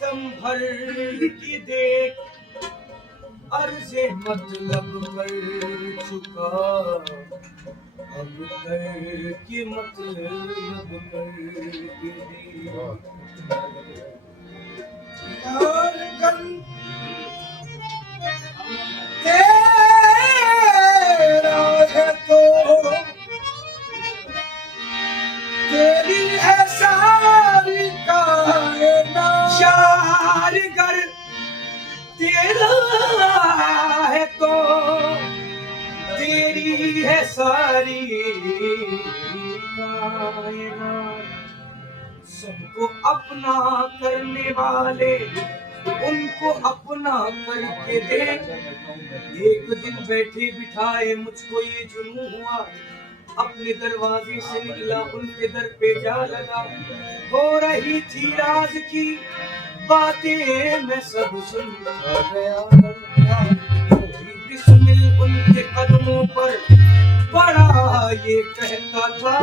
दम भर की देख अर्ज़े मतलब कर चुका, अब कर के मतलब करके देख। यार गन तेरा है तो तेरी है सारी कायनात। यार गर तेरा है तो तेरी है सारी कायनात। सबको अपना करने वाले उनको अपना करके देख। एक दिन बैठे बिठाए मुझको ये जुनून हुआ, अपने दरवाजे से निकला उनके दर पे जा लगा। हो रही थी राज की बातें मैं सब सुनता गया। बिस्मिल उनके कदमों पर पड़ा ये कहता था,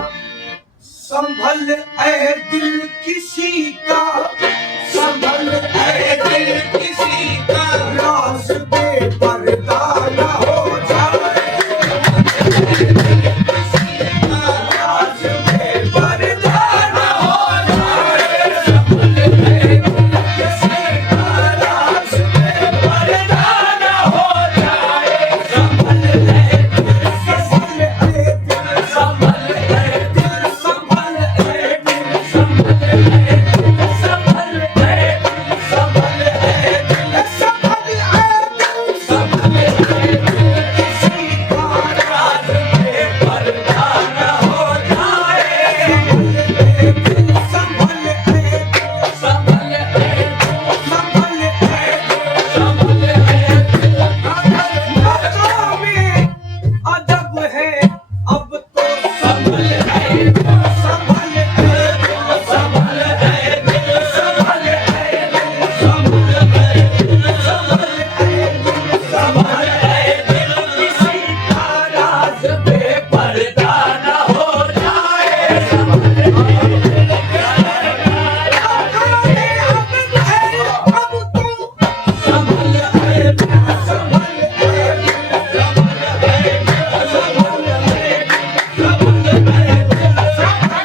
संभल ऐ दिल किसी का, संभल ऐ दिल किसी का, राज बेपर्दा न हो जाए। किसी का राज बेपर्दा न हो जाए। संभल ऐ दिल किसी का, राज बेपर्दा न हो जाए। संभल ऐ दिल, संभल ऐ दिल, संभल ऐ दिल, संभल ऐ दिल, संभल ऐ दिल, संभल ऐ दिल, संभल ऐ दिल, संभल ऐ दिल, संभल ऐ दिल, किसी का राज बेपर्दा न हो जाए। संभल ऐ दिल, संभल ऐ दिल, संभल ऐ दिल, संभल ऐ दिल, बातों में अदब है अब तो। संभल ऐ दिल, संभल ऐ दिल, संभल ऐ दिल, संभल ऐ दिल, संभल ऐ दिल, संभल ऐ दिल, संभल ऐ दिल, किसी का राज बेपर्दा न हो जाए। संभल ऐ दिल, बातों में अदब है अब तो। संभल ऐ दिल, संभल ऐ दिल, संभल ऐ दिल, संभल ऐ दिल, संभल ऐ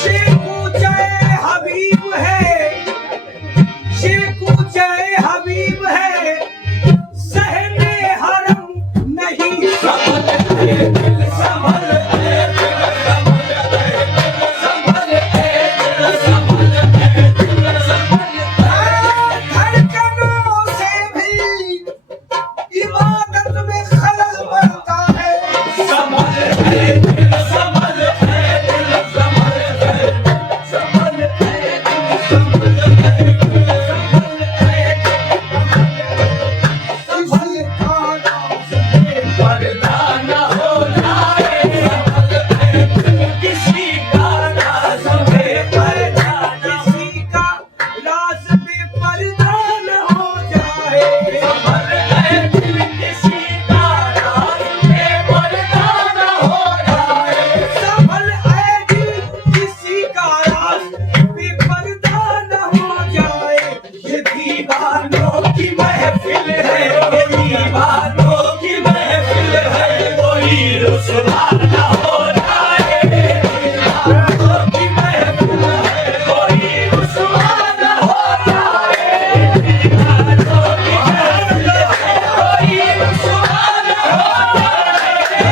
शेखू जय हबीब है, शेखू जय हबीब है, सहने हरम नहीं। संभल ऐ दिल, संभल ऐ दिल, संभल ऐ दिल, संभल ऐ दिल, संभल ऐ दिल, संभल ऐ धड़कनों से भी इबादत में खलल पड़ता है। संभल ऐ दिल, संभल ऐ दिल, संभल ऐ दिल, संभल ऐ दिल, संभल ऐ दिल, संभल ऐ किसी का राज पर्दा न हो जाए। संभल ऐ दिल, किसी का राज बेपर्दा, किसी का राज बेपर्दा न हो जाए। संभल ऐ दिल, किसी का राज बेपर्दा न हो जाए। संभल ऐ दिल, किसी का राज बेपर्दा न हो जाए। ये दीवानों की महफिल है, ये दीवानों की महफिल है, कोई रुसवा न हो जाए। दीवानों की महफिल है, कोई रुसवा न हो जाए। दीवानों की महफिल है, कोई रुसवा न हो जाए।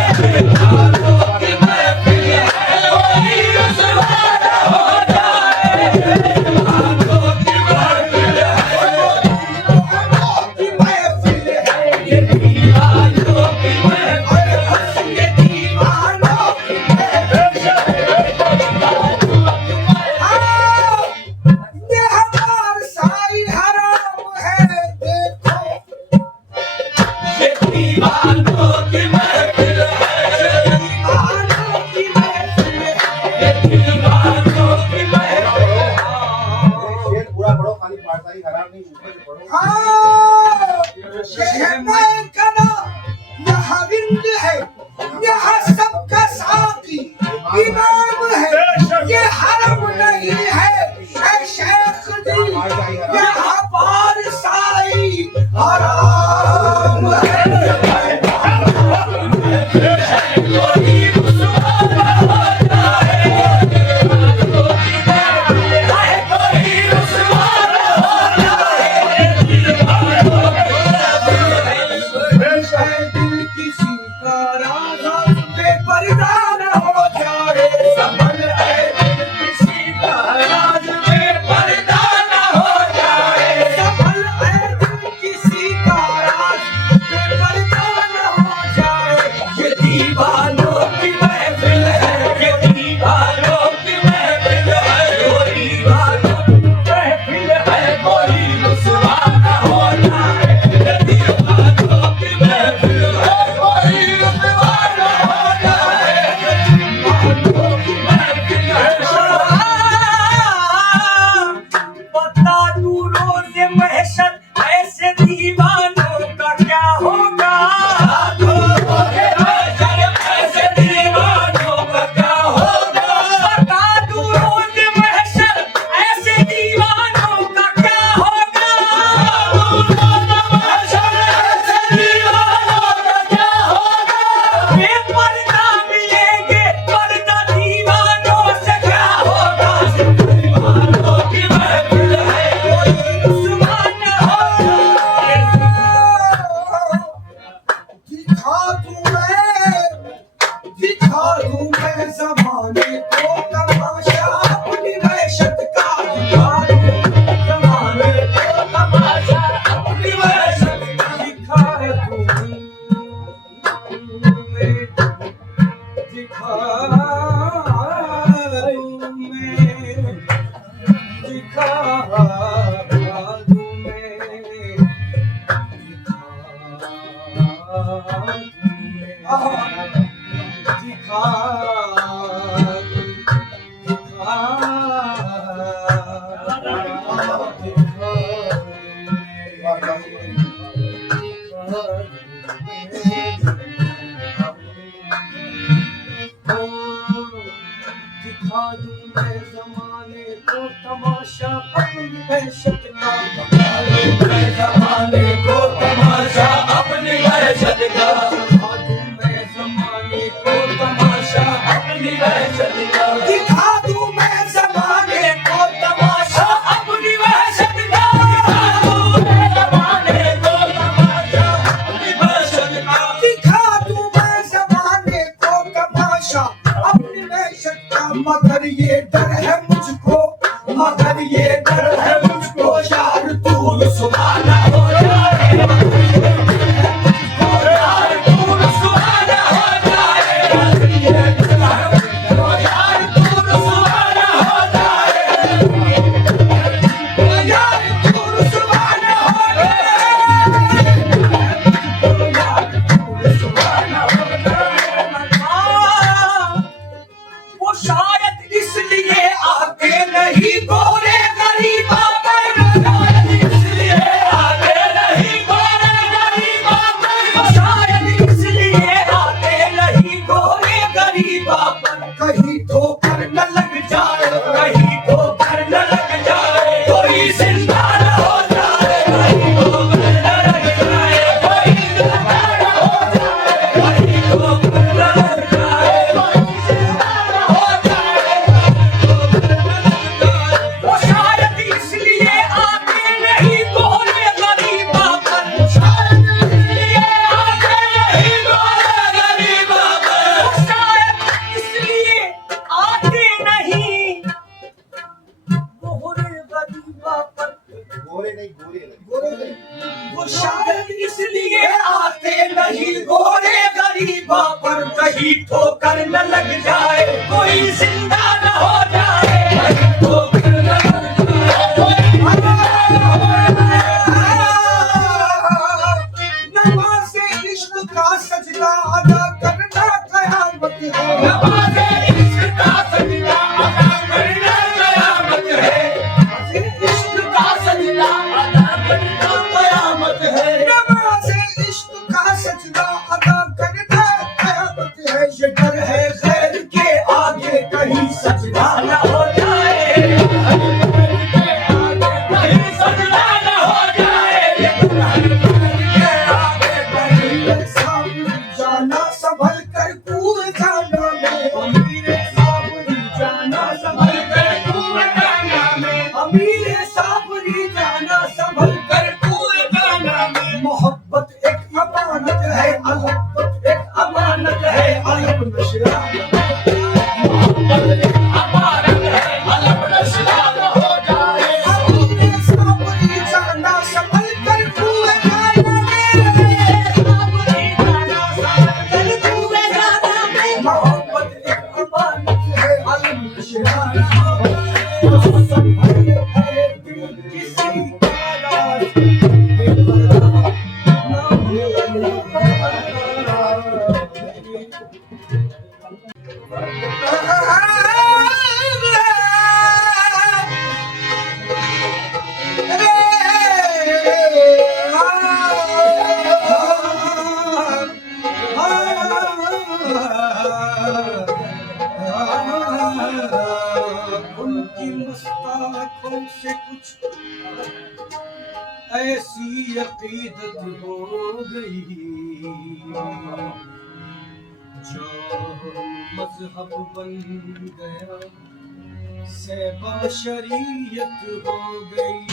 दीवानों की महफिल है, कोई रुसवा न हो जाए। दीवानों की महफिल है, की महफिल है। ये दीवानों की महफिल है, ये दीवानों की महफिल है। हाँ, ये हमार साई हराम है देखो। ये दीवानों की महफिल है, दीवानों की महफिल है। ये दीवानों की महफिल है। शेर पूरा पढ़ो, खाली पाठशाही खराब नहीं, ऊपर से पढ़ो। हाँ, ये मैकना यहाँ विंद है, यहाँ सबका साथी इमाम है। ये हरम जमाने को तमाशा अपनी वहशत का दिखा दूं, जमाने को तमाशा अपनी वहशत का दिखा दूं मैं, दिखा दूं मैं, दिखा दूं मैं, दिखा दूं मैं जमाने को तमाशा अपनी वहशत का, दिखा दूं मैं जमाने को तमाशा अपनी वहशत का, दिखा दूं मैं जमाने को तमाशा अपनी वहशत का, दिखा दूं मैं जमाने को तमाशा अपनी वहशत का, दिखा दूं मैं जमाने को तमाशा अपनी वहशत का, मगर ये डर है मुझको, मगर ये डर है मुझको यार तू रुसवा न हो जाए, यार तू रुसवा न हो जाए, यार तू रुसवा न हो जाए, यार तू रुसवा न हो जाए, यार तू रुसवा न हो जाए। वो शायद इसलिए आते नहीं गोरे गरीबा पर, शायद इसलिए आते नहीं गोरे गरीबा पर, शायद इसलिए आते नहीं गोरे गरीबा पर, कहीं ठोकर न लग जाए, कहीं ठोकर न लग जाए, कोई जिंदा न हो जाए, कहीं ठोकर न लग जाए, कोई जिंदा न हो जाए, कहीं ठोकर न लग जाए, कोई जिंदा न हो जाए। वो शायद इसलिए आते नहीं गोरे गरीबा पर, शायद इसलिए आते नहीं गोरे गरीबा पर, शायद इसलिए आते नहीं गोरे गरीबा पर, गोरे नहीं गोरे नहीं गोरे नहीं। वो शायद इसलिए आते नहीं गोरे गरीबा पर, कहीं ठोकर न लग जाए, कोई जिंदा न हो जाए, कहीं ठोकर न लग जाए। नमाज़े इश्क का सजदा अदा करना कयामत है, नमाज़े इश्क का सजदा अदा करना कयामत है, नमाज़े इश्क का सजदा अदा करना कयामत है, नमाज़े इश्क का सजदा अदा करना कयामत है। ये डर है खैर के आगे कहीं सजदा न हो जाए, कहीं सजदा न हो जाए, ये डर है खैर के आगे कहीं साबरी जाना संभल कर कूद जाना में, अमीरे साबरी जाना संभल कर कूद जाना में, अमीरे साबरी जाना संभल कर कूद जाना में। मोहब्बत एक अमानत है, मोहब्बत एक अमानत है, अलग नशरा मोहब्बत एक अमानत है, अलग नशरा हो जाए, अमीरे साबरी जाना संभल कर कूद जाना में, साबरी जाना संभल कर कूद जाना में। मोहब्बत एक अमानत है, अलग नशरा संभल है दिल किसी का राज बेपरवाह ना उनकी मुस्ताखों से कुछ ऐसी अकीदत हो गई जो मजहब बन गया, से बशरियत हो गई।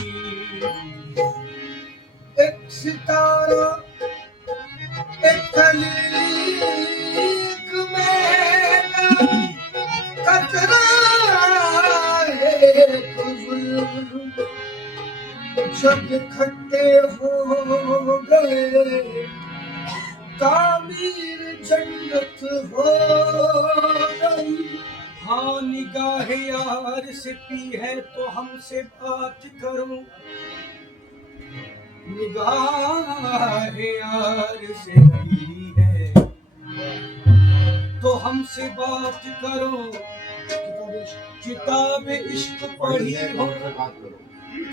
एक सितारा एक तलीक में कर जब इकट्ठे हो गए तामीर जन्नत हो गई। हाँ निगाह यार से पी है तो हमसे बात करो, निगाह यार से पी है तो हमसे बात करो। किताब इश्क पढ़ी हो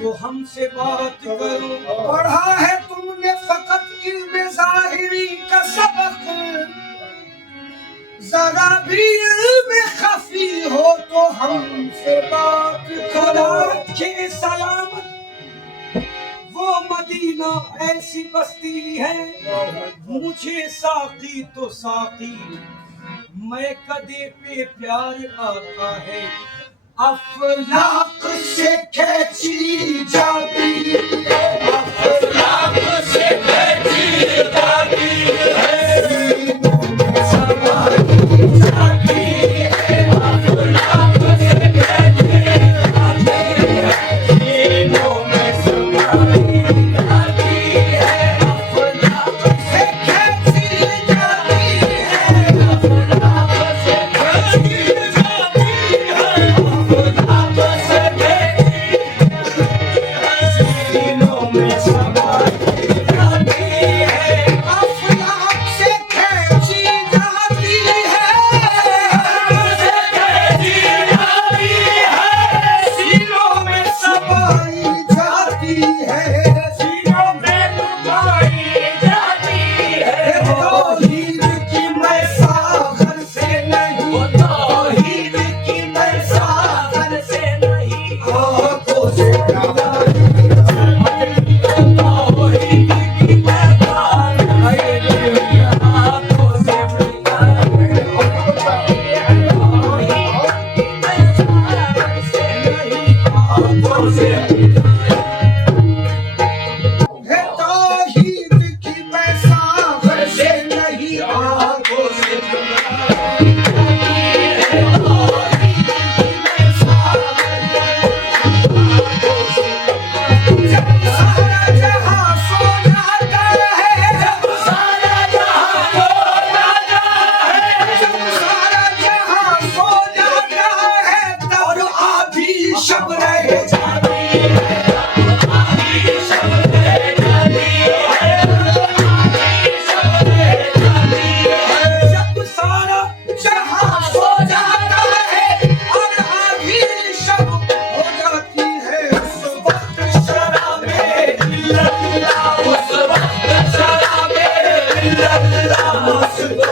तो हमसे बात करो। पढ़ा है तुमने फकत इल्म ज़ाहिरी का सबक, जरा भी इल्म खफी हो तो हमसे बात खुदा करो। के सलामत वो मदीना ऐसी बस्ती है, मुझे साकी तो साकी मैं कदे पे प्यार आता है। अफलाक से खींची जाती है, अफलाक से खींची जाती है, सीनों में समाई जाती है, अफलाक से खींची जाती है, सीनों में समाई जाती है, अफलाक से खींची जाती है, अफलाक से खींची जाती है, सीनों में समाई जाती है, अफलाक से खींची जाती है, सीनों में समाई जाती है, सीनों में समाई जाती है। तौहीद की मैं सागर से नहीं, तौहीद की मैं सागर से नहीं, आंखों से तौहीद की मैं सागर से नहीं, आंखों से सारा जहां सो जाता है, सारा जहां सो जाता है, सारा जहां सो जाता है, तब आधी शब रह जाती है, आधी शब रह जाती है, आधी शब रह जाती है। जब सारा जहां सो जाता है और आधी शब हो जाती है, उस वक्त शराबे इल्लल्लाह, उस वक्त शराबे इल्लल्लाह मस्तो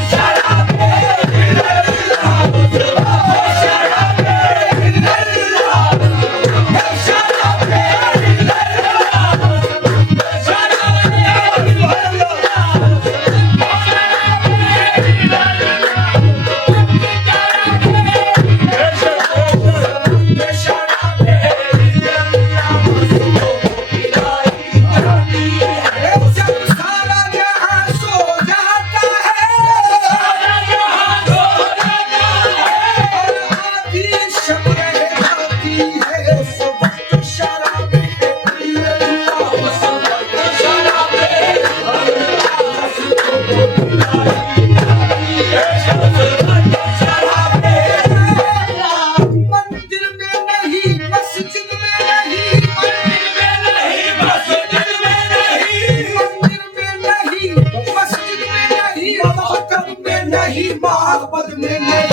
शराबे इल्लल्लाह, उस वक्त शराबे इल्लल्लाह, शराबे इल्लल्लाह, शराबे जब सारा जहां सो जाता है, सारा जहां सो जाता है और आधी शब रह जाती है, उस वक्त शराबे इल्लल्लाह, उस वक्त शराबे मंदिर में नहीं, मस्जिद में नहीं, मंदिर में नहीं, मस्जिद में नहीं, मंदिर में नहीं, मस्जिद में नहीं, मकतब में नहीं, माबद में नहीं,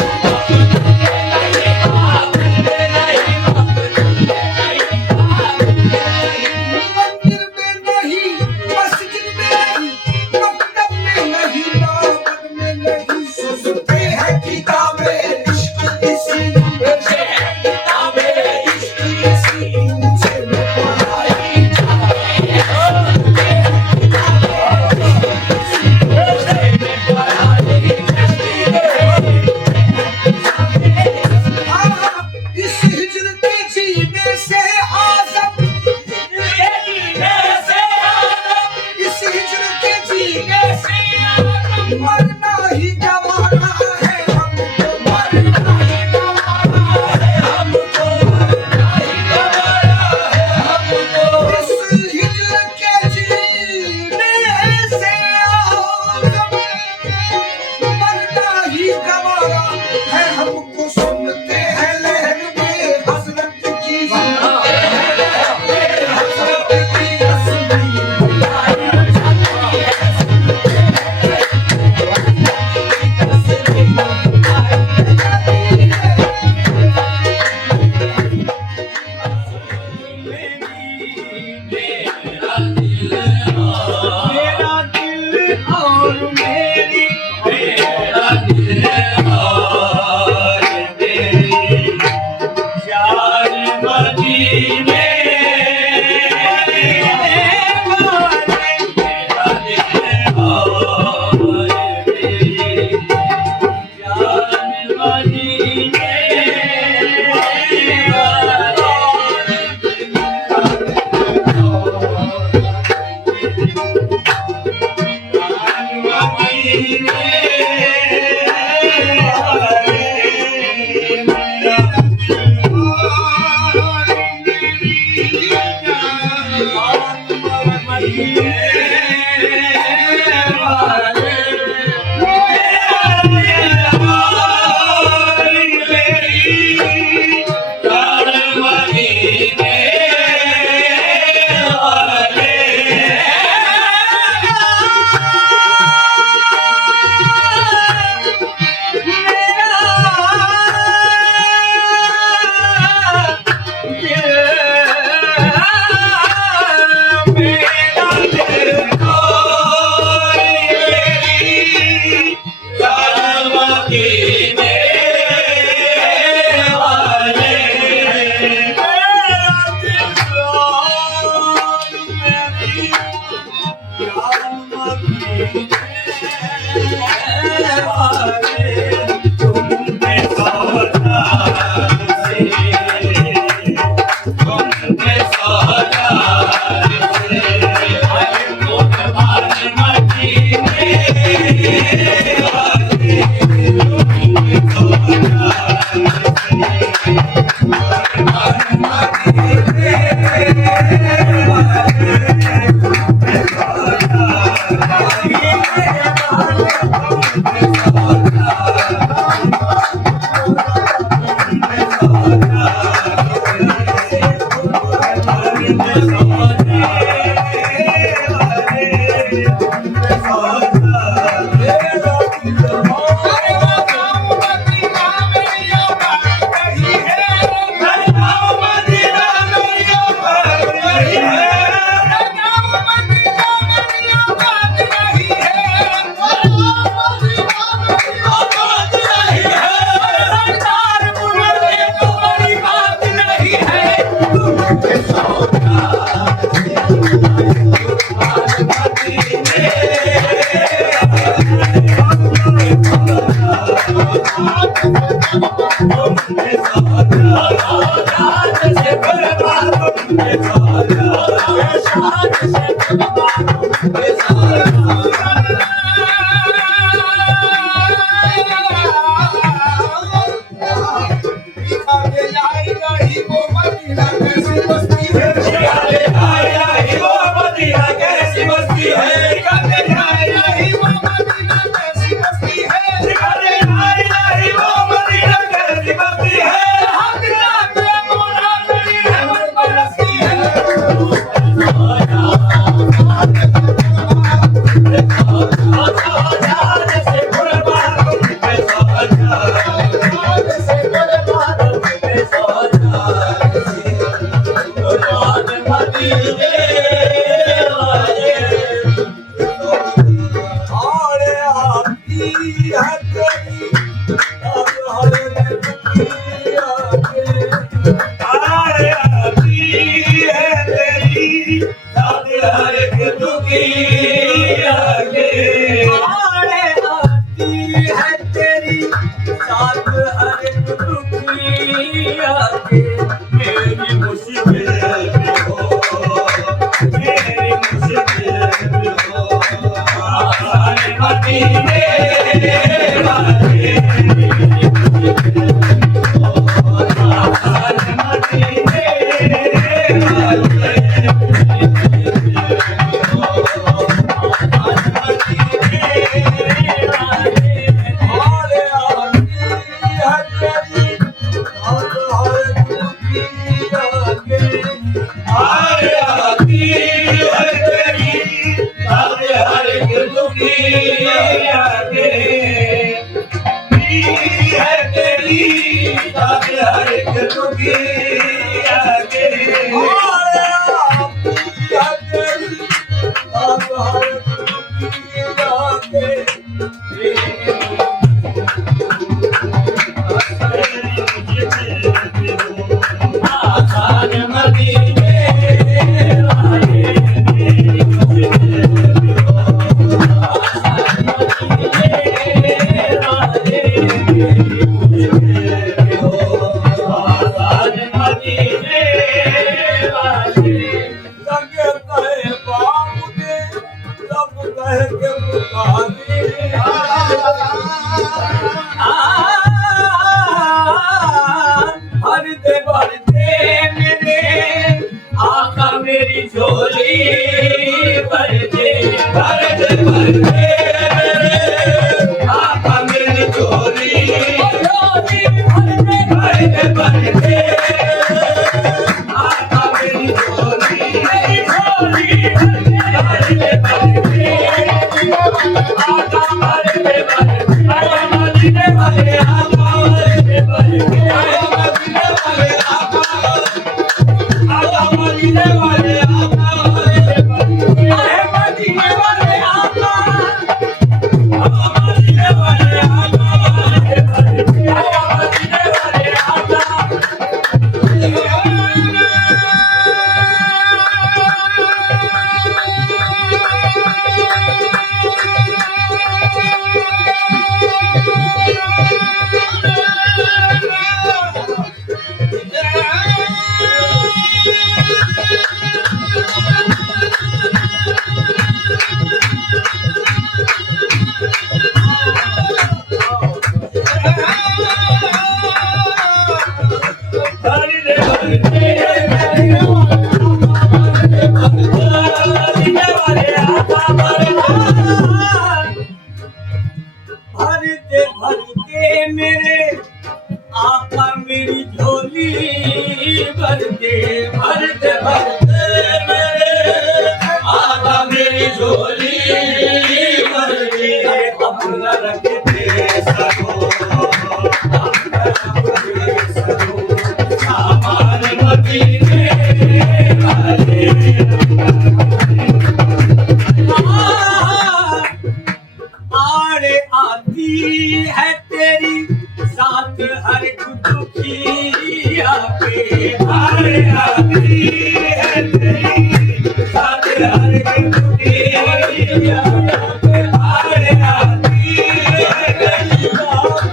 मंदिर में नहीं, मस्जिद में नहीं, मकतब में नहीं, माबद में नहीं। सुनते हैं किताबें इश्क इसी, सुनते हैं किताबें इश्क इसी, ऊंचे में पढ़ाई जाती है, सुनते हैं किताबें इश्क इसी, ऊंचे में पढ़ाई जाती है।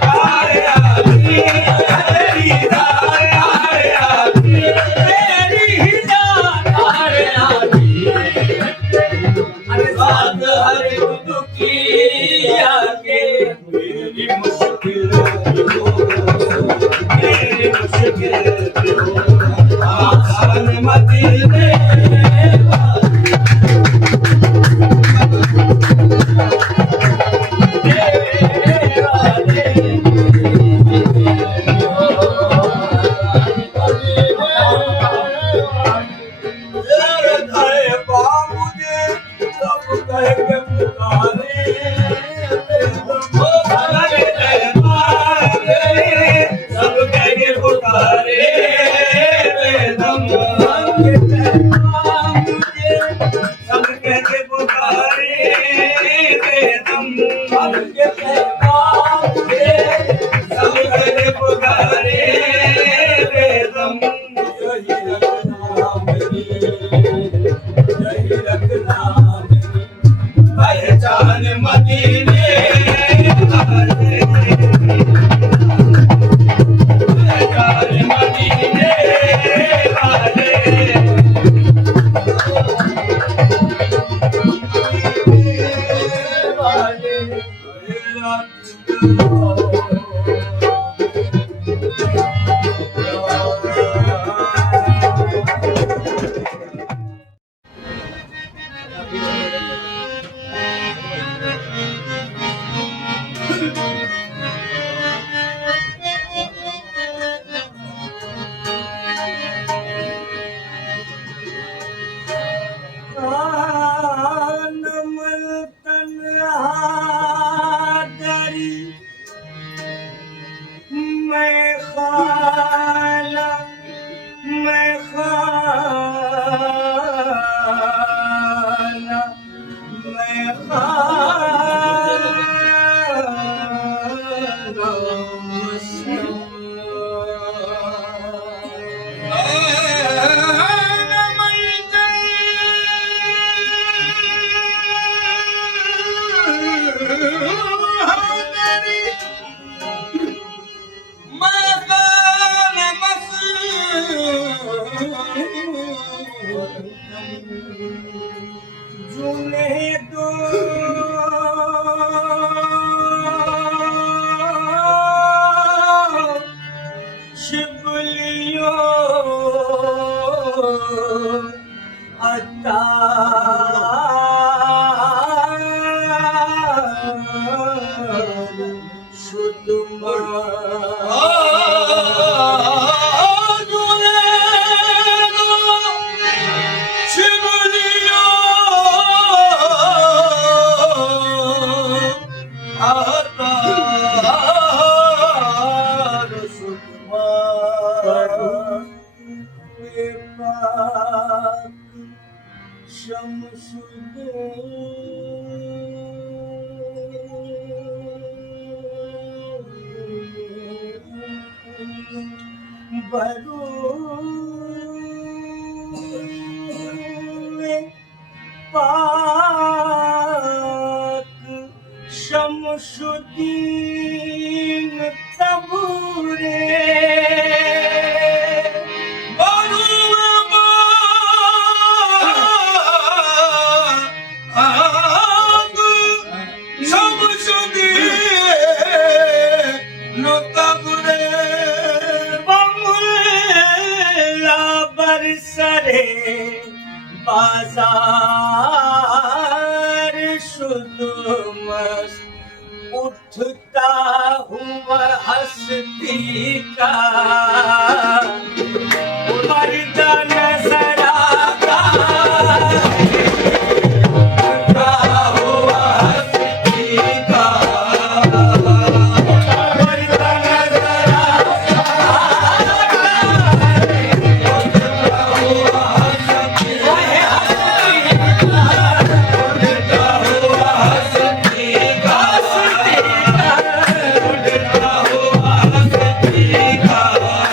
Hare पहचान मदीने वाले, पहचान मदीने वाले। नमल तन्हादरी मैं खाला मैं खाला मैं खाला शमशुद्दीन तबूरे बाजार शुद्ध मस्त उठता हुआ हस्ती का पर्दा नजर आता उठता हुआ हस्ती का पर्दा नजर आता उठता हुआ हस्ती का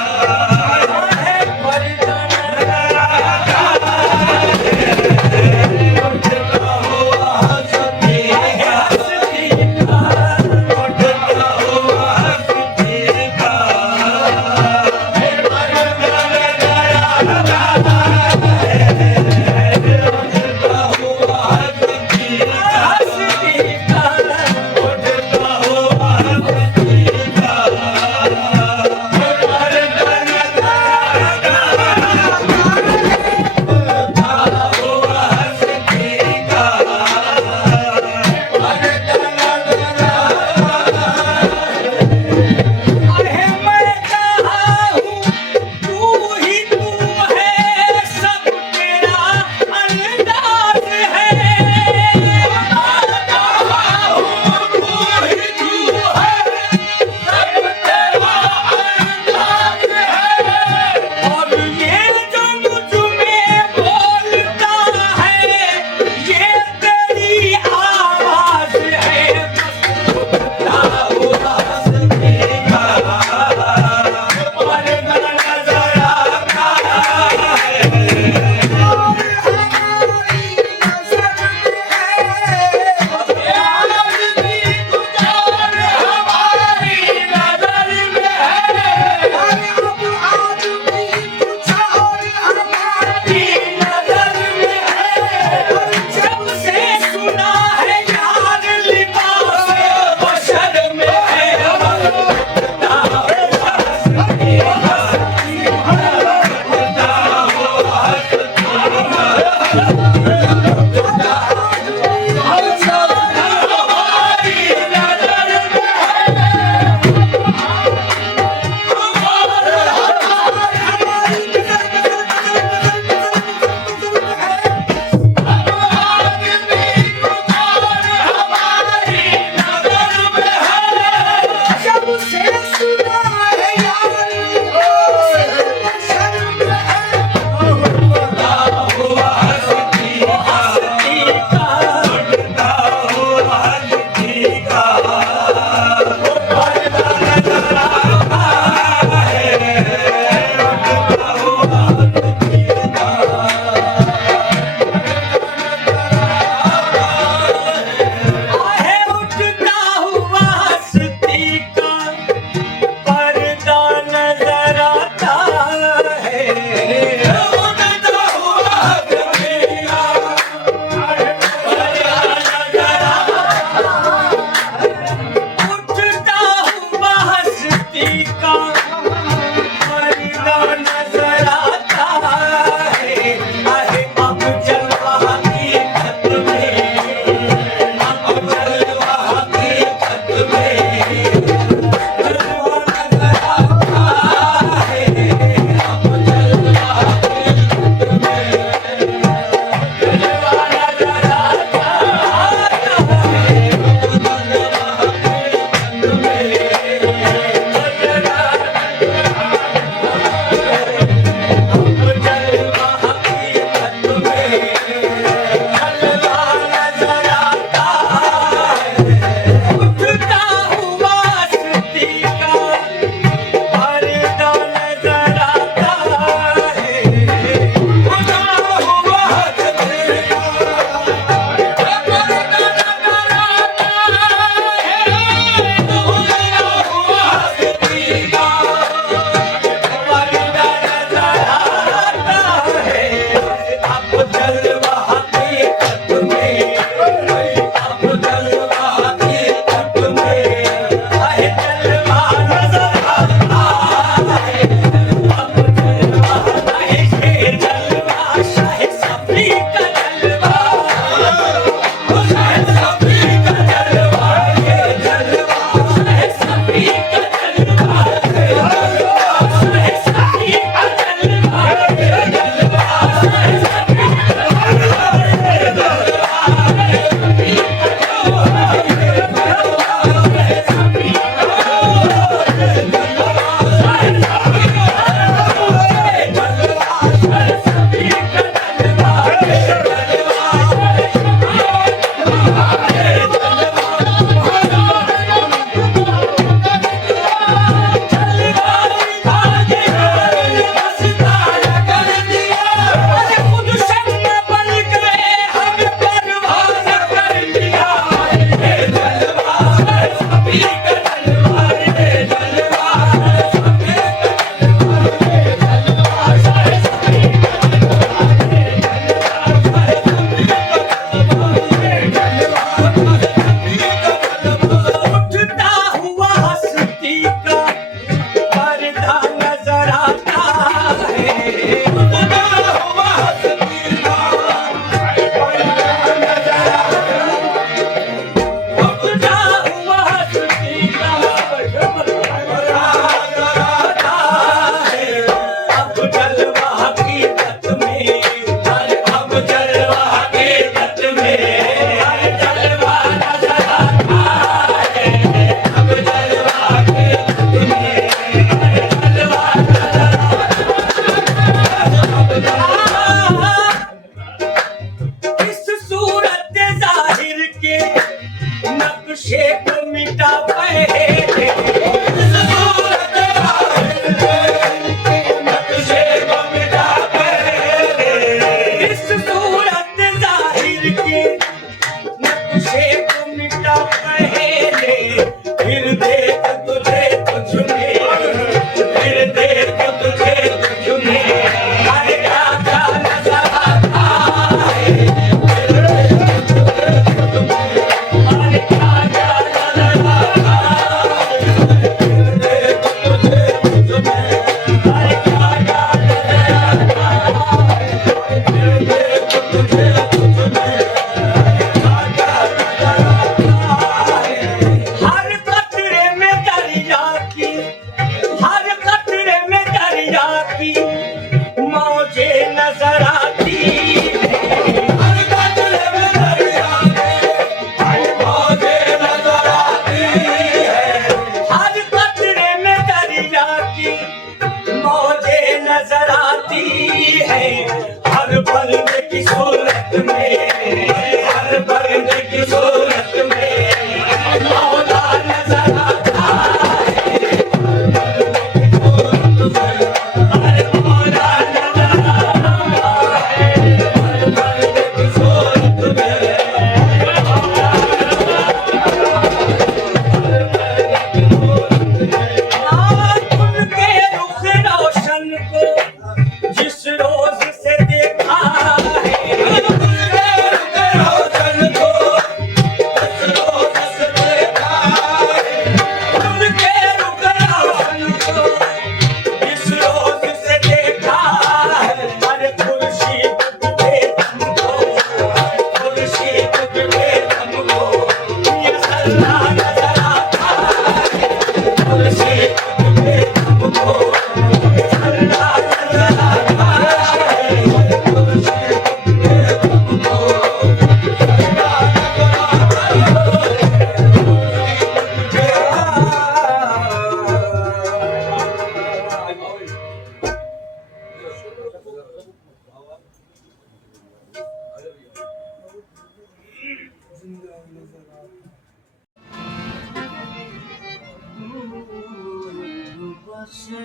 से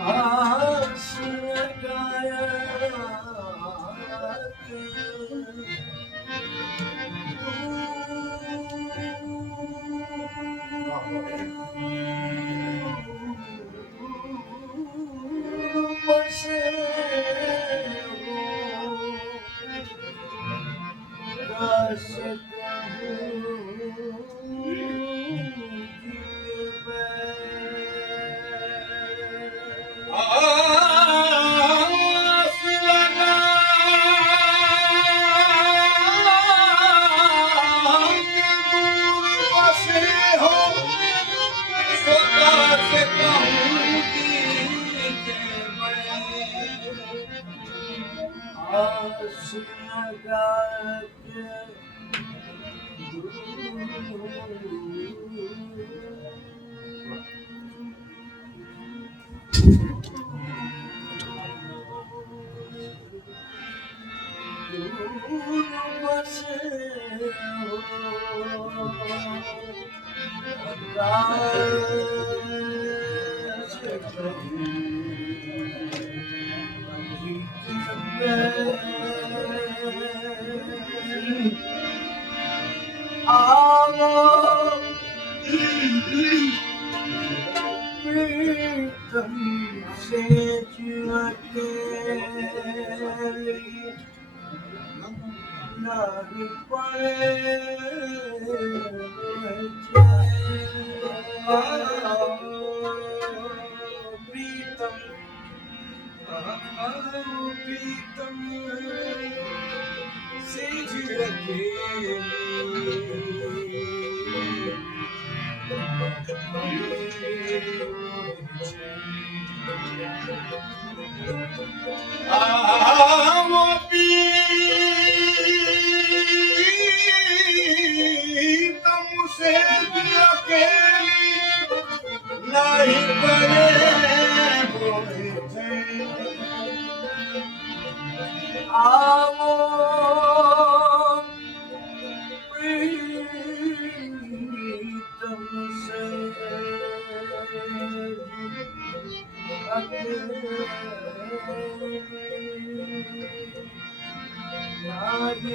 आस लगाया बसे आस लगा दूर बसे हो सदा से कहूँगी कि आस लगा के प्रीतम से जुड़े नहीं पड़े प्रीतम प्रीतम से जुड़े वो प्रीतम से अकेली नहीं बने हुए थे। आओ प्रीतम से नारी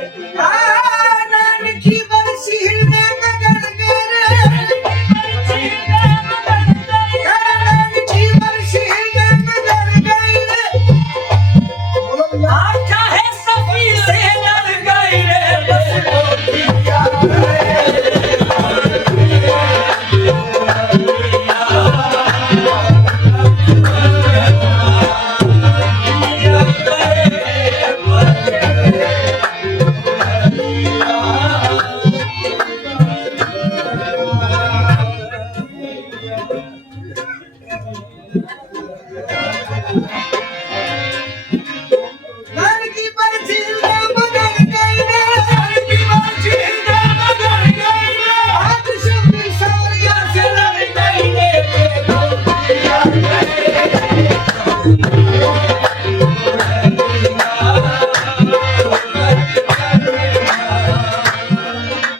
नैन की बरसी ने नगर गए नैन की बरसी ने नगर गए बोलो भैया चाहे सभी से डर गई रे बस वो पिया नैन की बरसी ने मगर गए आज सभी सारिया से लड़ गई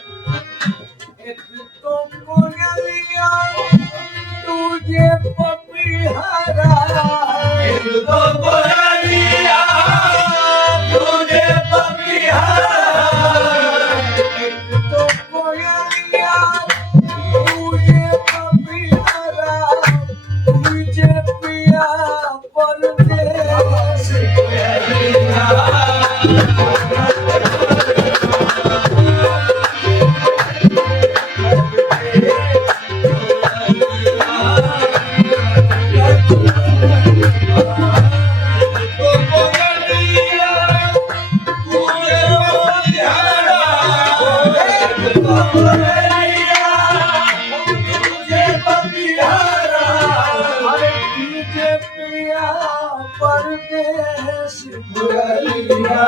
एक तो कोयलिया तुझे पपीहरा तो बोलिया तुझे पपिहारा एक तो कोयलिया तुझे पपीहरा तुझे पिया परदेस अरे तुझे पिया परदेस मुरलिया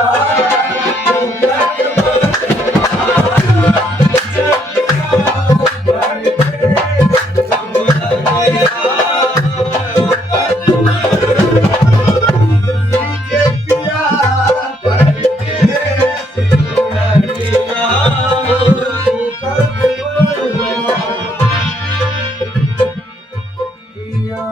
पिया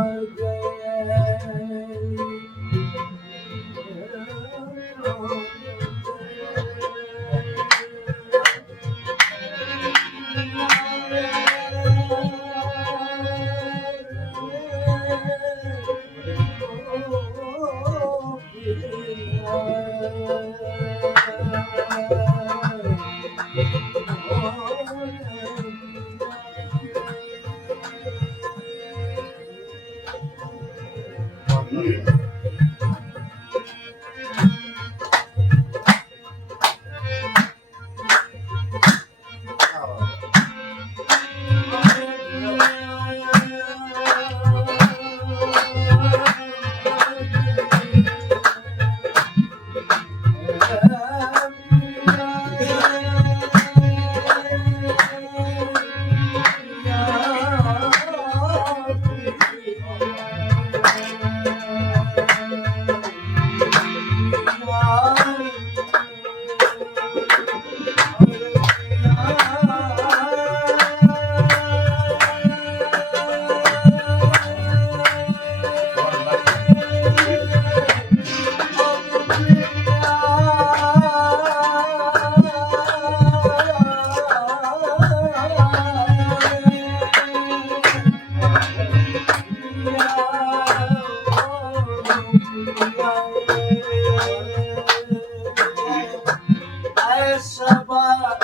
ऐसा बात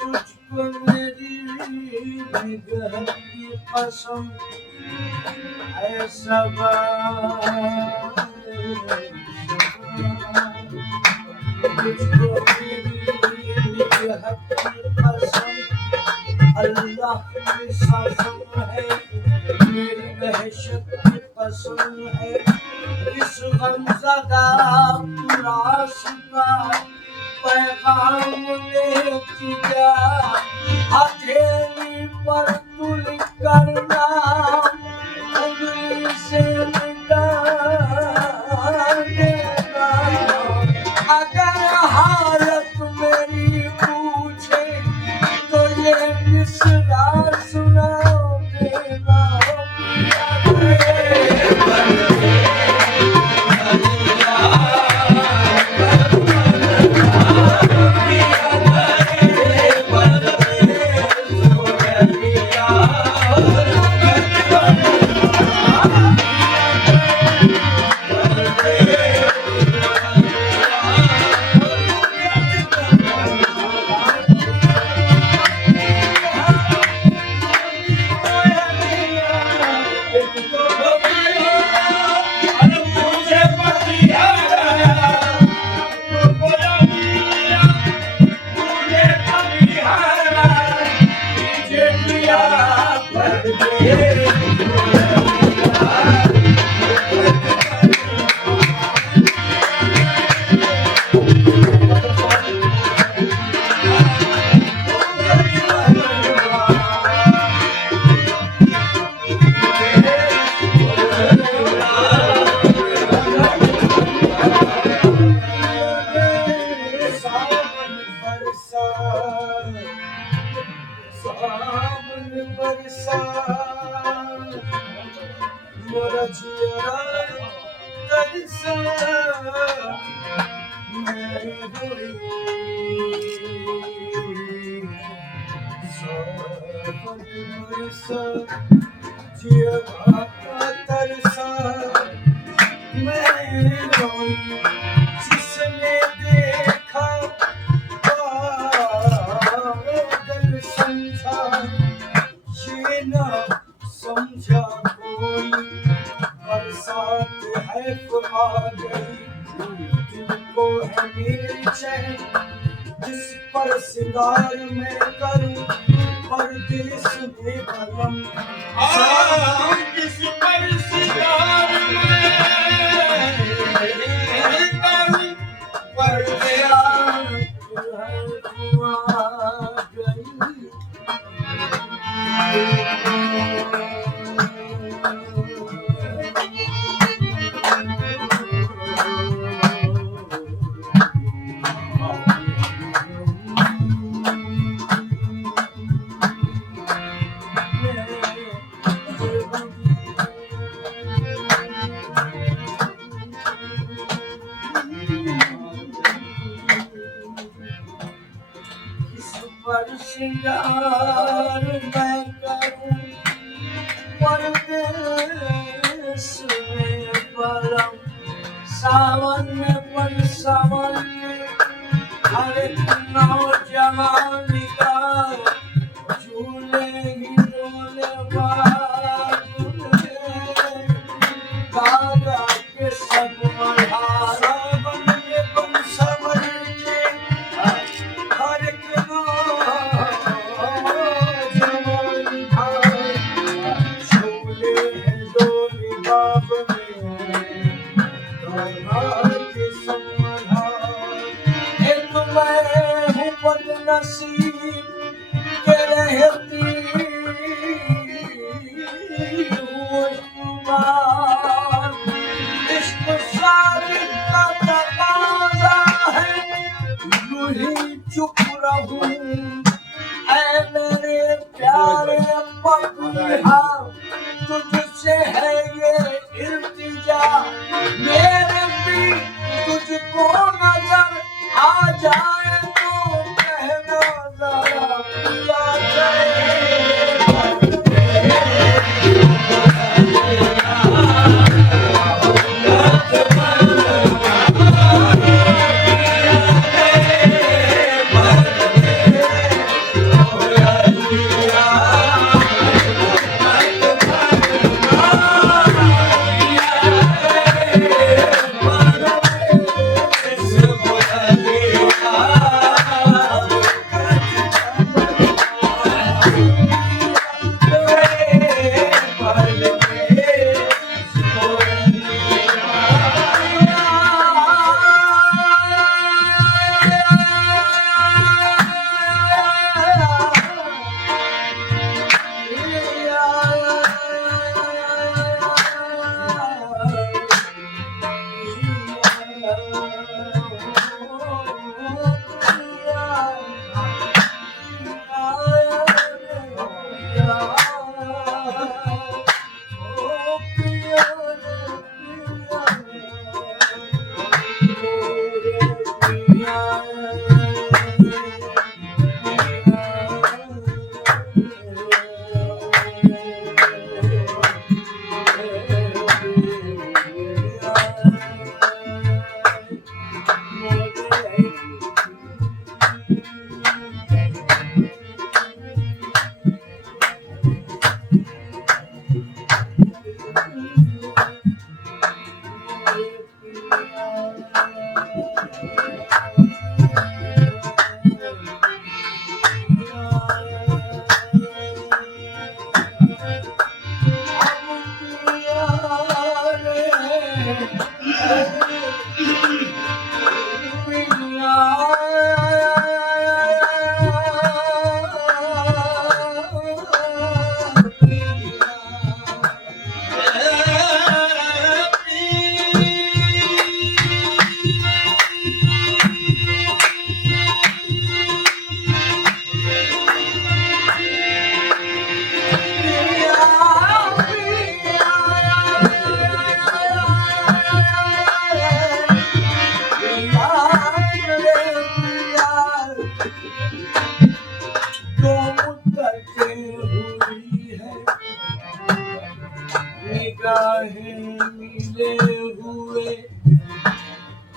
तुझको मेरी निगाह की कसम ऐसा बात तुझको मेरी निगाह की कसम अल्लाह की कसम है मेरी दहशत की कसम है इस गमज़दा रास का पैगाम लेके जा हथेली पर तुल करना उंगली से मिटा देना अगर हालत मेरी पूछे तो ये मिसरा सुना देना सा मैं रोई सावन बरसा जिया का तरसा मैं रोई जिसने देखा पागल समझा ये ना समझा कोई बरसात है आ गई तुमको है मेरी चैन जिस पर सिंगार मैं करूं परदेश में बलम किस पर सितार में करूं परदेश पर श्रृंगार मैं करूं परदेश में परम सावन में पर सावन में हर एक नौजवान का झूले ही डोले बाजुले दादा के सब मल्हार सावन में पर सावन के हर एक नसीब के रहती इश्क शादी का तकाजा है यूं ही चुप रहूं ऐ मेरे प्यारे पपिया तुझसे है ये इल्तिजा मेरे भी तुझको नजर आ जाए तो कहना जरा पिया जाए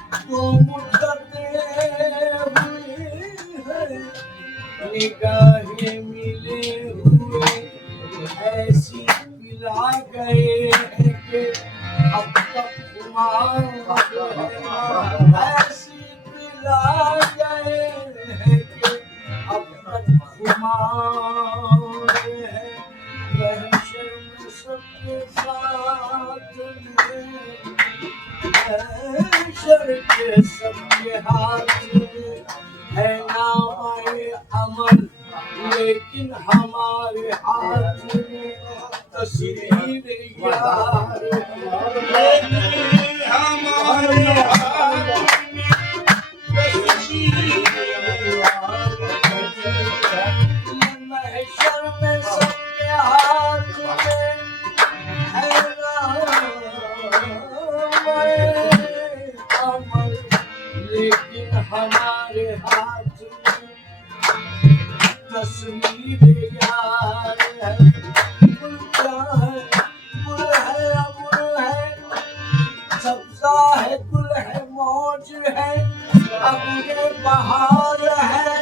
तो मुद्दतें हुई है निगाहें मिले हुए ऐसी पिला गए हैं कि अब तक खुमार है ऐसी पिला गए हैं कि अब तक खुमार है महशर में सबके साथ में महशर के सबके हाथ में है नामाए अमल लेकिन हमारे हाथ में तस्वीर यार हमारे हाथ में महशर में सबके हाथ में है नामाए अमल लेकिन हमारे हाथ में तस्वीर यार है गुल है अबुल है सब्जा है गुल है मौज है अबुल बहार है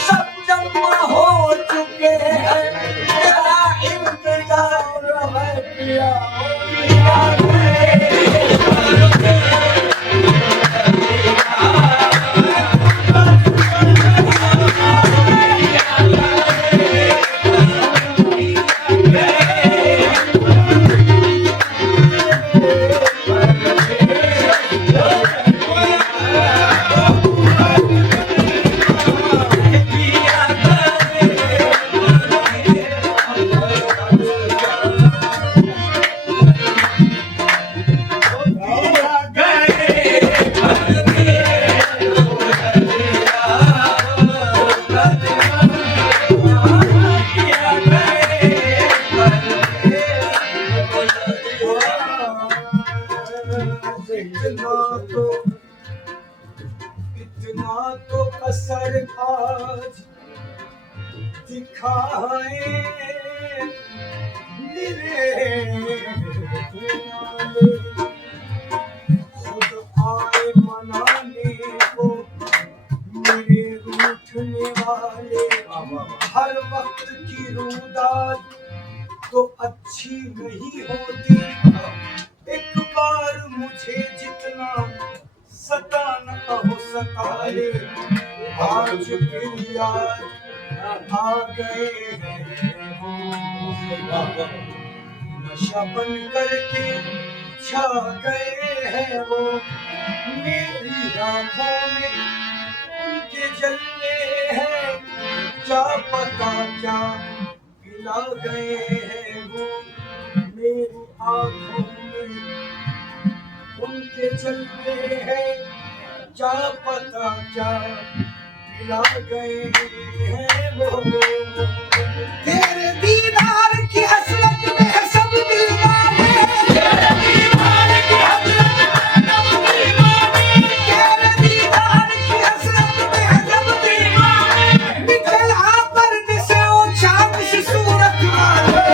सब जमा हो चुके हैं तेरा इंतजार है पिया इतना तो असर आज दिखाए मेरे खुद आए मनाने को मेरे रूठने वाले हर वक्त की रूदात तो अच्छी नहीं होती एक बार मुझे जितना सताना हो सताए आज फिर याद आ गए हैं वो नशा बन करके छा गए हैं वो मेरी आंखों में उनके जलने हैं क्या पता क्या पिला गए हैं वो मेरी आंखों में उनके चलते हैं क्या पता क्या पिला गए हैं वो तेरे दीदार की हसरत में है सब दीवाने तेरे दीदार की हसरत में है सब दीवाने निकला पर्दे से वो चाँद सी सूरत वाले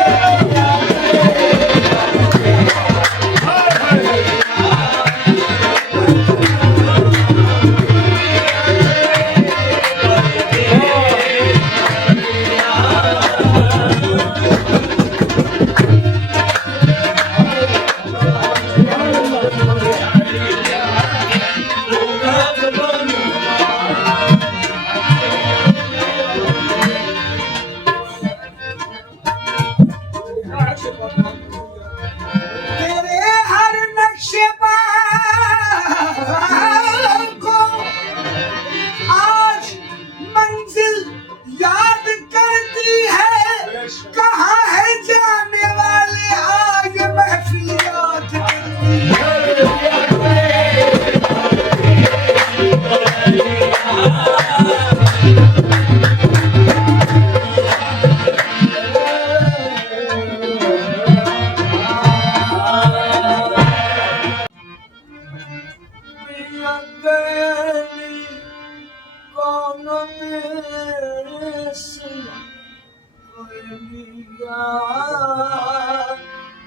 तेरे हर नक्शे पर को आज मंजिल याद करती है कहाँ है जाने वाले आज महफिल याद करती कौन मेरे से कोयलिया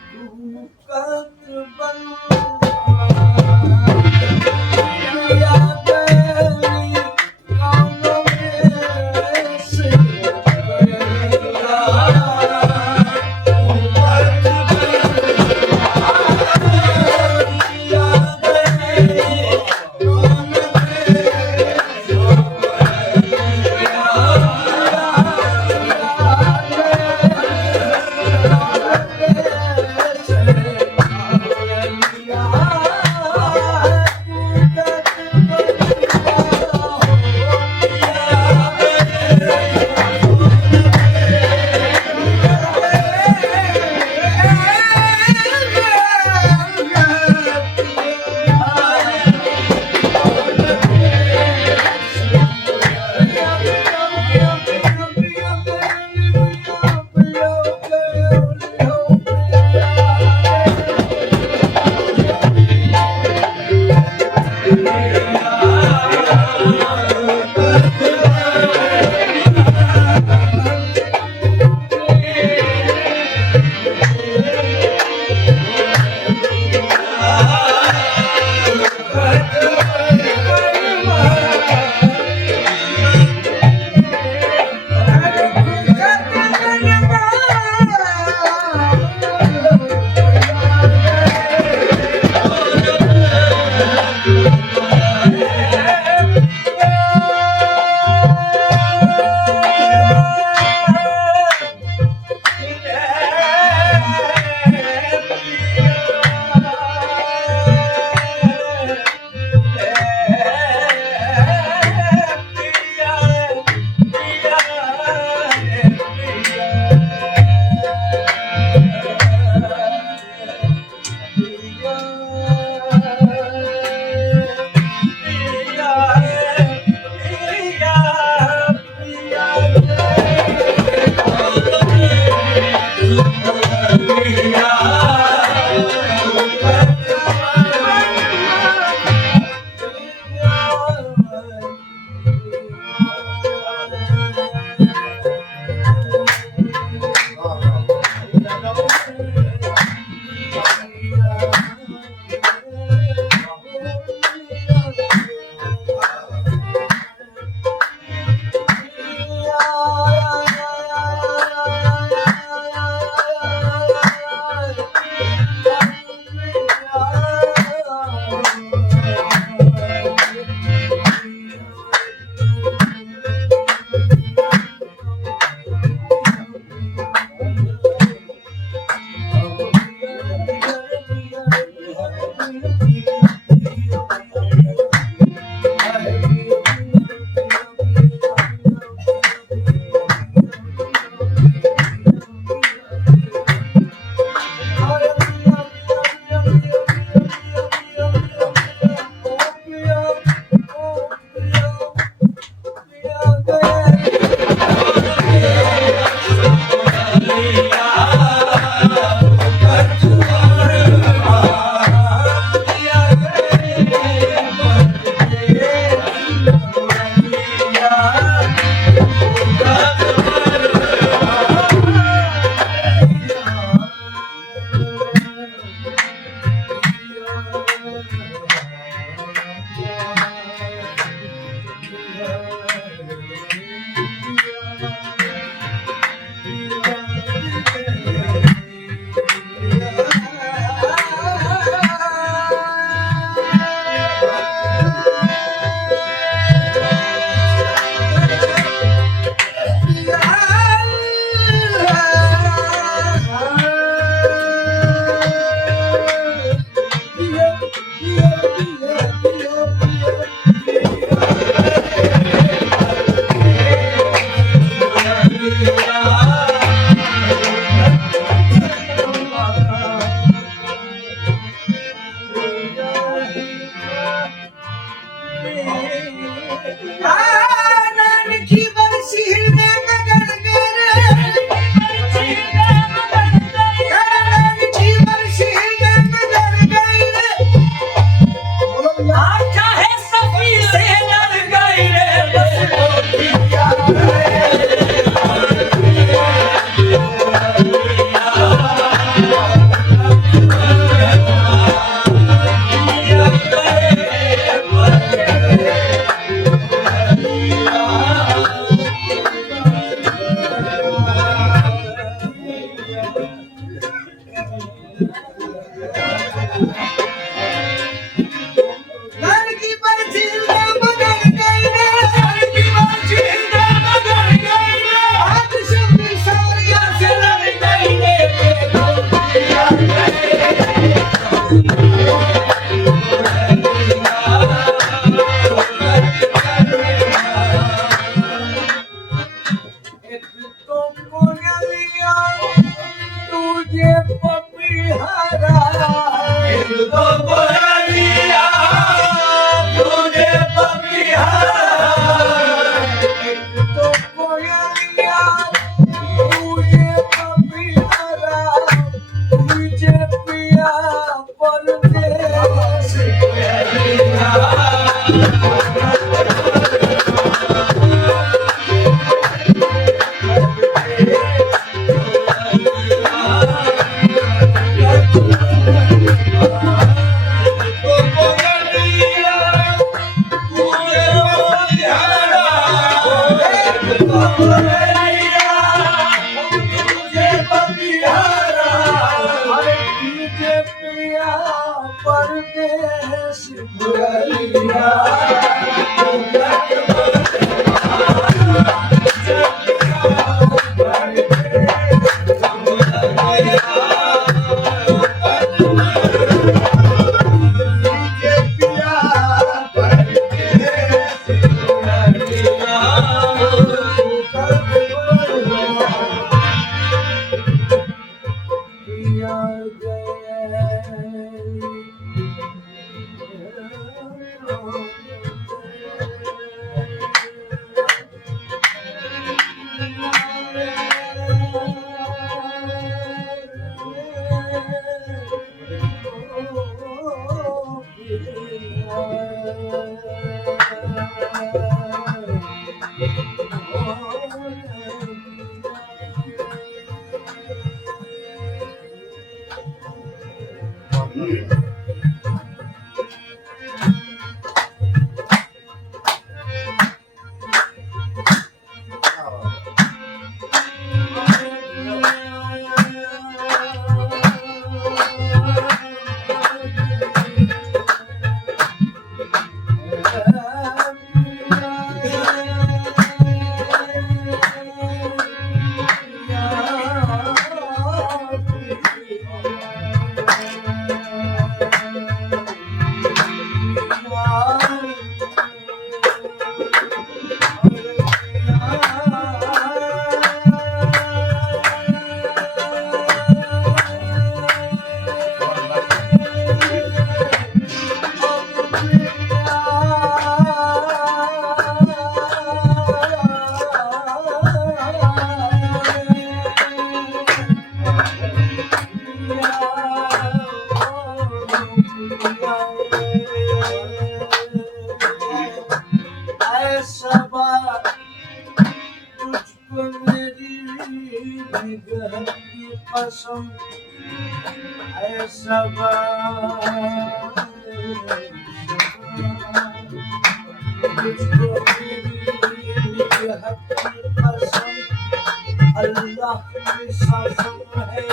तू कद बन परदेश मुरलिया कसम ऐसा तुझको मेरी निगहत की कसम अल्लाह की कसम है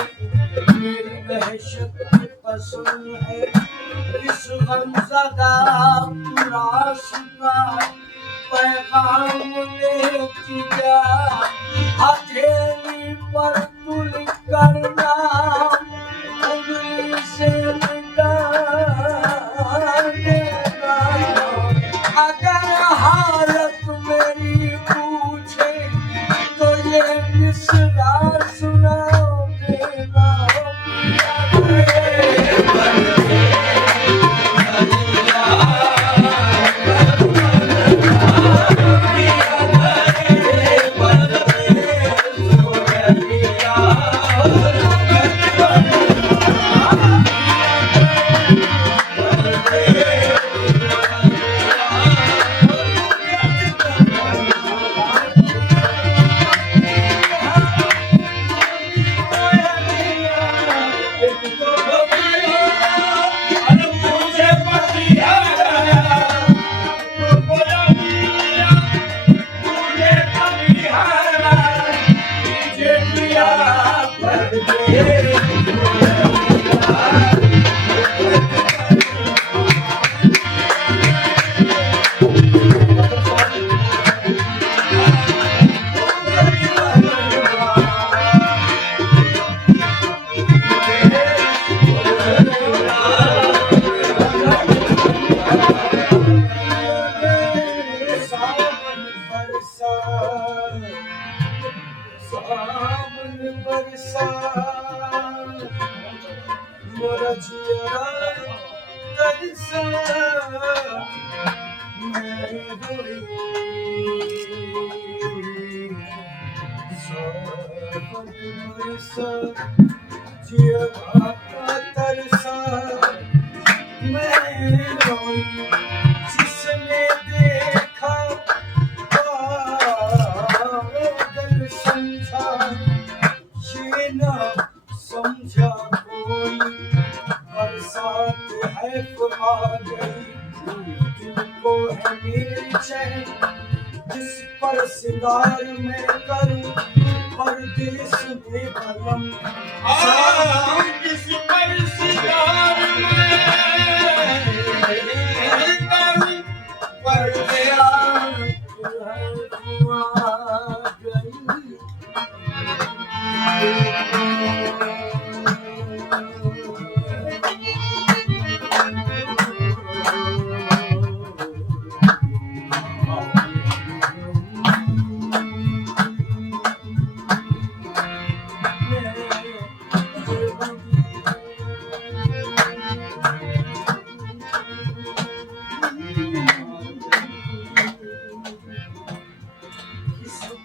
मेरी वहशत की कसम है इस गमज़दा रास का पैगाम लेके जा हथेली पर तुल करना उंगली से मिटा देना अगर हालत मेरी पूछे तो ये मिसरा सुना देना जिसने है मेरी चैन, जिस पर सिंगार मैं करूं परदेश में भरम। किस पर सिंगार में करूं परदेश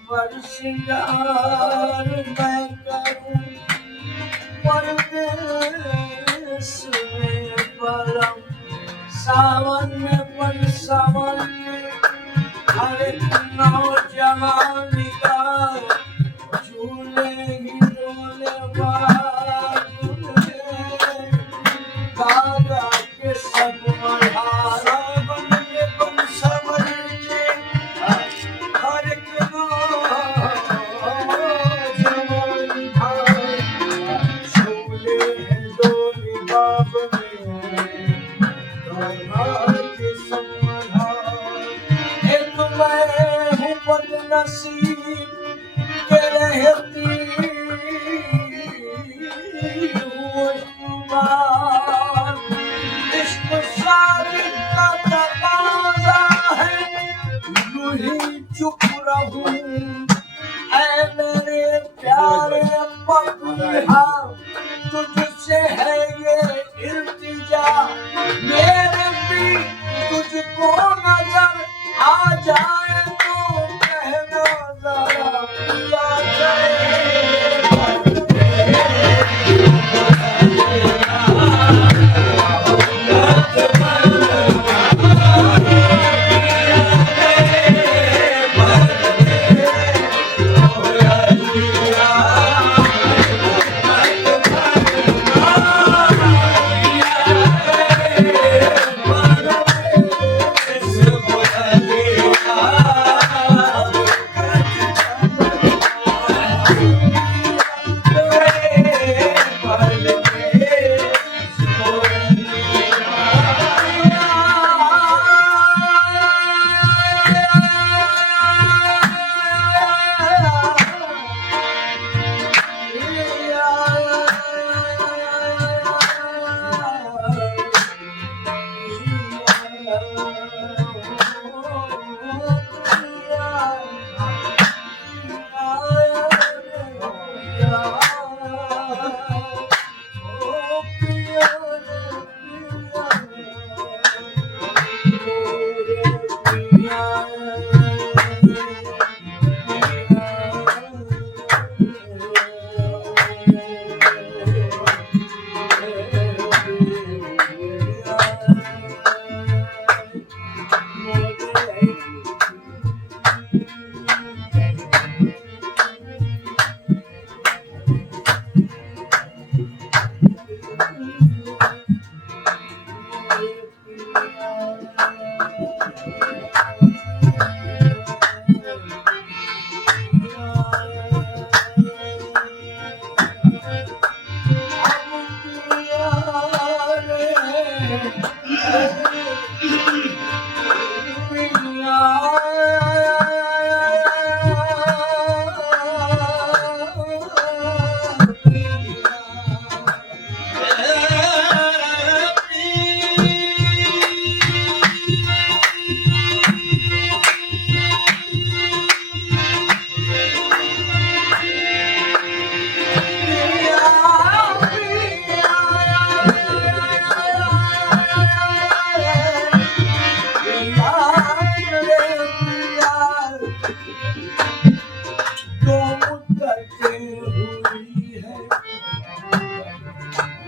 पर सिंगार मैं करूं परदेश में परम। सावन में पर सावन में हर एक नौजवान का झूले ही डोले दादा के सब मल्हार। सावन में पर सावन के हर एक नसीब के रहती इश्क शादी का तकाज़ा है, यूं ही चुप रहूं ऐ मेरे प्यारे पपिया, तुझसे है ये इल्तिजा। मेरे भी तुझको नजर आ जाए तो कहना जरा पिया चले।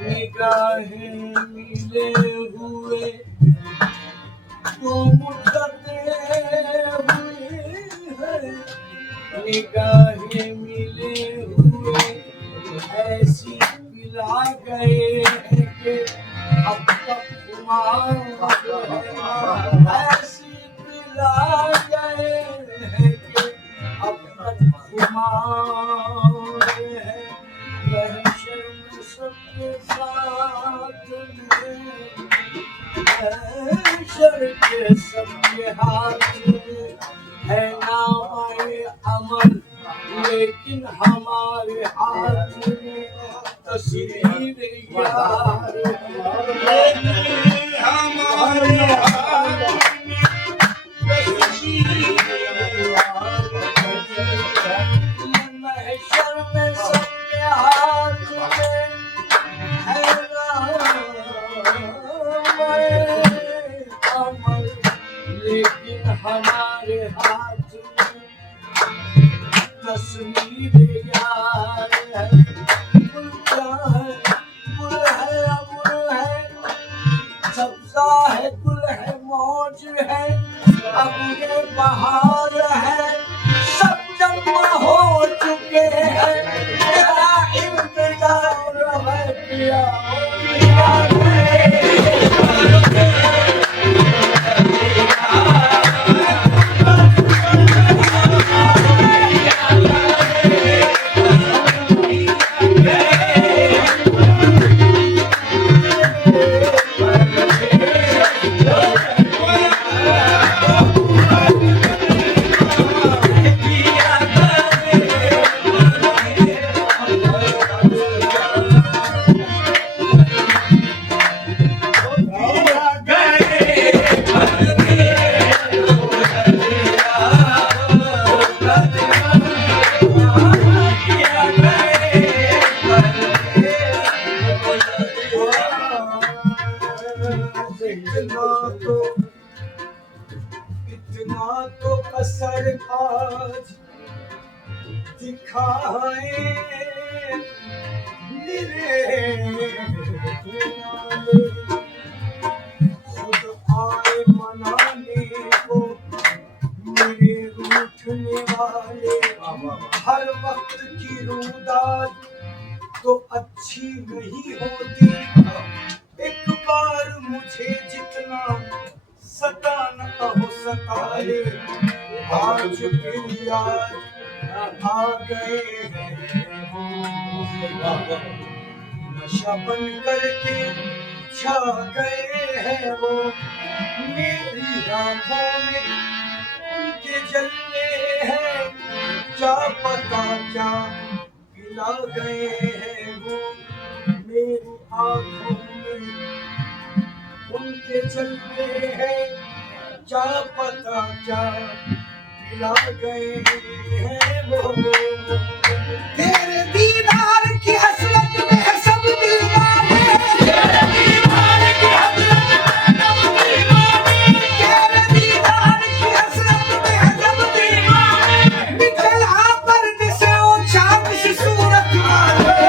निगाहें मिले हुए तो मुझसे हुई है, निगाहें मिले हुए ऐसी पिला गए हैं कि अब तक खुमार ऐसी के सबके हाथ में है नामाए अमर, लेकिन हमारे हाथ में तस्वीर यार। हमारे हाथ में तस्वीर महशर में सबके हाथ में है नामाए अमर, लेकिन हमारे हाथ में तस्वीर यार है। गुल है अमर है, सब्जा है, गुल है, मौज है, अब ये बहार है, सब जमा हो चुके हैं, तेरा इंतजार है पिया, पिया इतना तो असर आज दिखाए मेरे खुद आए मनाने को मेरे रूठने वाले। हर वक्त की रूदाद तो अच्छी नहीं होती, एक बार मुझे जितना सताना हो सता ले, आज फिर याद आ गए हैं वो, नशा बन करके छा गए हैं वो मेरी आंखों में, उनके जलने हैं, क्या पता क्या पिला गए हैं वो मेरी आंखों में, उनके चलते हैं, क्या पता क्या पिला गए हैं वो। तेरे दीदार की हसरत में सब दीवाने, तेरे दीदार की हसरत में सब दीवाने, तेरे दीदार की हसरत में सब दीवाने, निकला परदेसे ओ चांद सी सूरत वाले।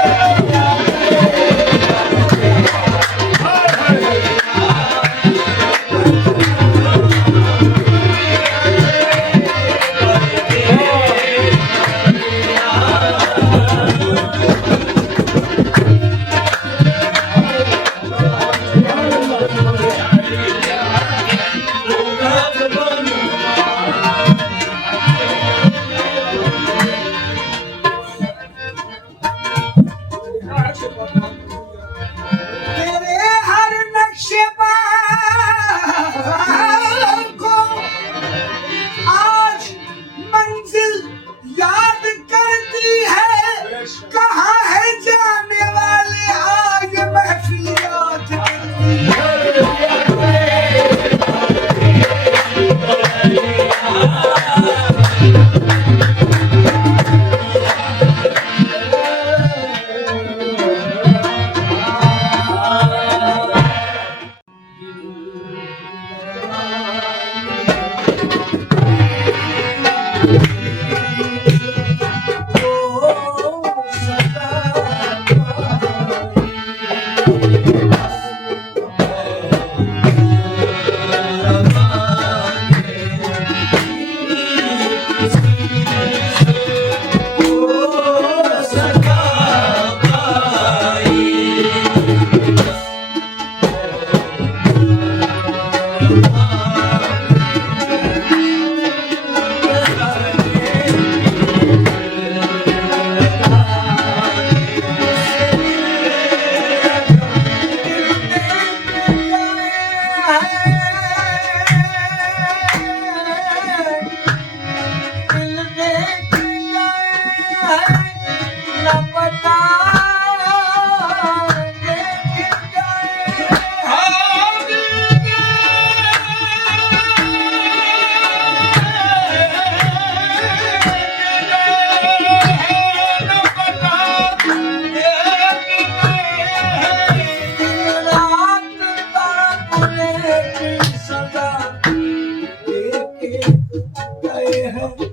हैं